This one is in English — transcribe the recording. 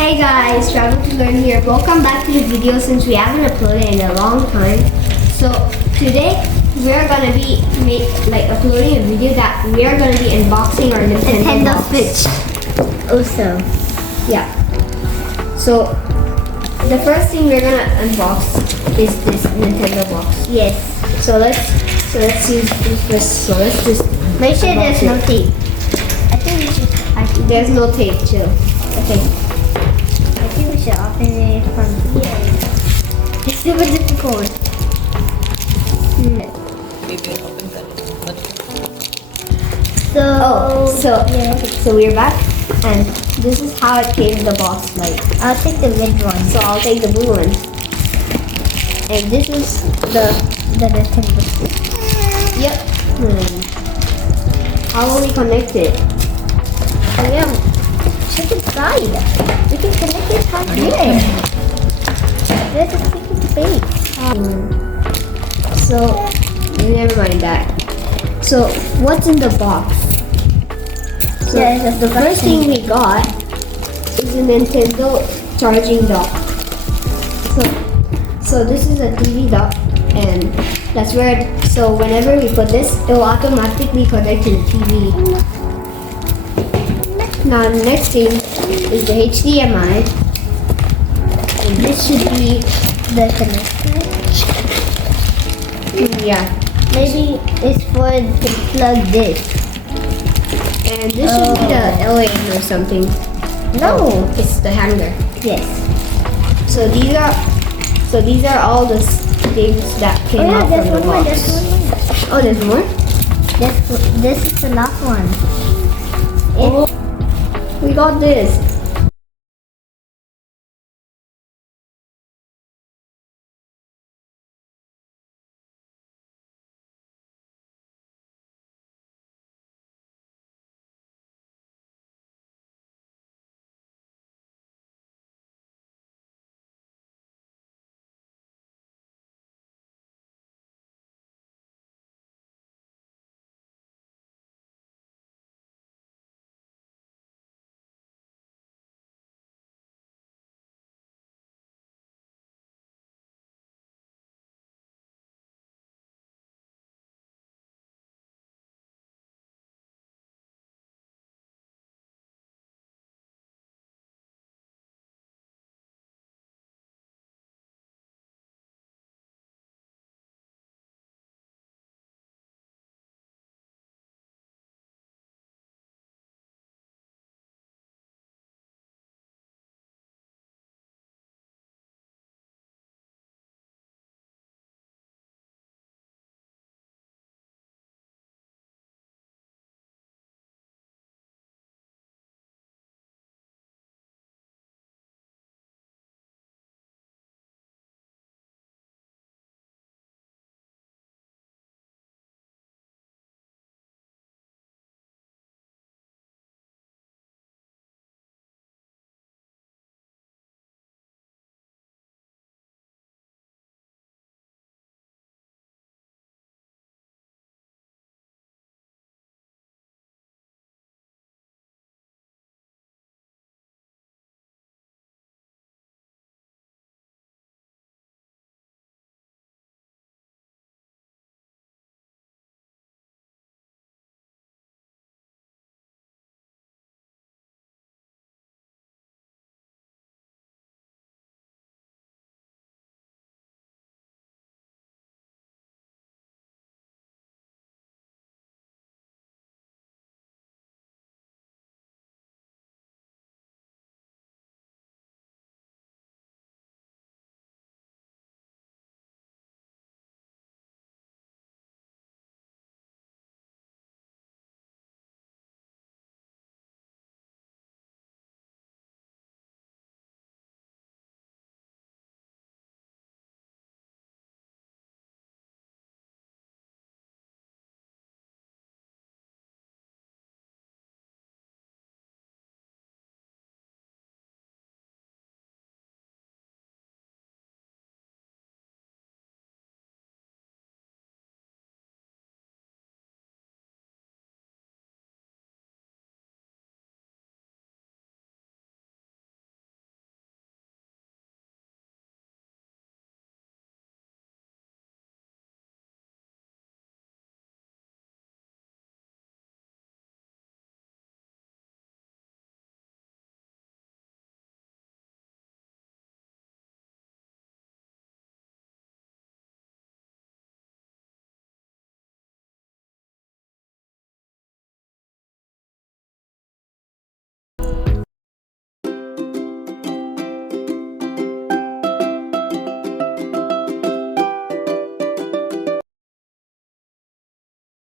Hey guys, Travel to Learn here. Welcome back to the video since we haven't uploaded in a long time. So today we're gonna be uploading a video that we are gonna be unboxing our Nintendo Switch. Also, yeah. So the first thing we're gonna unbox is this Nintendo box. yes. So let's use this first. So let's just Make sure unbox there's no it. tape. I think we should. There's no tape, chill. Okay. I think we should open it from here. It's super difficult. So we're back, and this is how it came in the box. Like, I'll take the red one. so I'll take the blue one. And this is The Nintendo Switch. yep. How will we connect it? Oh yeah. Check inside. We can connect it from here. There's a sticky space. So never mind that. So what's in the box? So There's a the first thing we got is a Nintendo charging dock. So this is a TV dock, and that's where. So whenever we put this, it will automatically connect to the TV. Now the next thing is the HDMI, and this should be the connector. yeah, Maybe it's for to plug this. and this should be the LA or something. No. It's the hanger. Yes. So these are all the things that came out there's from the one more. box. There's one more. Oh, there's more? This is the last one. Oh, we got this.